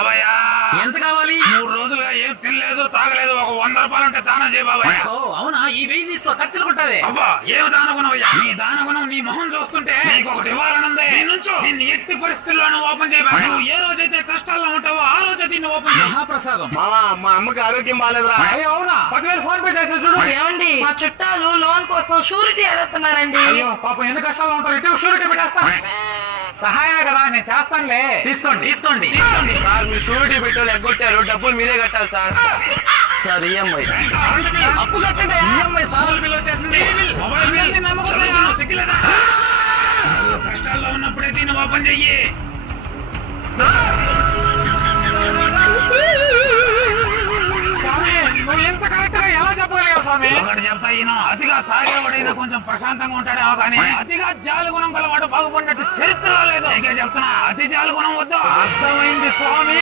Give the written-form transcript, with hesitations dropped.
బాబాయ్ ఎంత కావాలి? 3 రోజులుగా ఏం తినలేదు తాగలేదు. ఒక 100 రూపాయలు అంటే దానం చేయ బాబాయ్. ఓ అవునా, ఈ 1000 తీసుకో, ఖర్చులు కొట్టాది. అబ్బా ఏమి దానగుణమయ్యా, నీ దానగుణం నీ మొహం చూస్తుంటే నీకు ఒకటి ఇవ్వాలనుంది. నిన్ను ఎట్టి పరిస్థితుల్లోనూ ఓపెన్ చేయబాయ్. నువ్వు ఏ రోజైతే కష్టాల్లో ఉంటావో ఆ రోజు దీన్ని ఓపెన్ చేయి. మహాప్రసాదం. మా అమ్మకి ఆరోగ్యం బాగాలేదురా. అవునా, 10,000 ఫోన్ పే చేసే చూడు. ఏమండి, మా చుట్టాలు లోన్ కోసం షూరిటీ అడుగుతున్నారండి. అయ్యో పాపం ఎన్ని కష్టాలు ఉంటారు, ఇటు షూరిటీ పెట్టేస్తా. సహాయ కదా, నేను చేస్తానులే. తీసుకోండి తీసుకోండి తీసుకోండి. సార్ మీరు షూరిటీ పెట్టాలి ఎగ్గొట్టారు, డబ్బులు మీరే కట్టాలి సార్. సార్ ఈఎంఐ అప్పు కట్టండి. ఈఎంఐ స్కూల్ బిల్ వచ్చేసింది. మొబైల్ బిల్ చదువుకున్నావు, సిగ్గులేదా? నువ్వు కష్టాల్లో ఉన్నప్పుడే దీన్ని ఓపెన్ చెయ్యి. స్వామి నువ్వు ఎంత కరెక్ట్ గా ఎలా చెప్పగలిగావు స్వామి? ఒకటి చెప్తా, ఈయన అతిగా తాగేవాడైనా కొంచెం ప్రశాంతంగా ఉంటాడేమో కానీ అతిగా జాలి గుణం గలవాడు బాగుపడినట్టు చరిత్రలో లేదు. చెప్తున్నా, అతి జాలి గుణం వద్దు. అర్థమైంది స్వామి.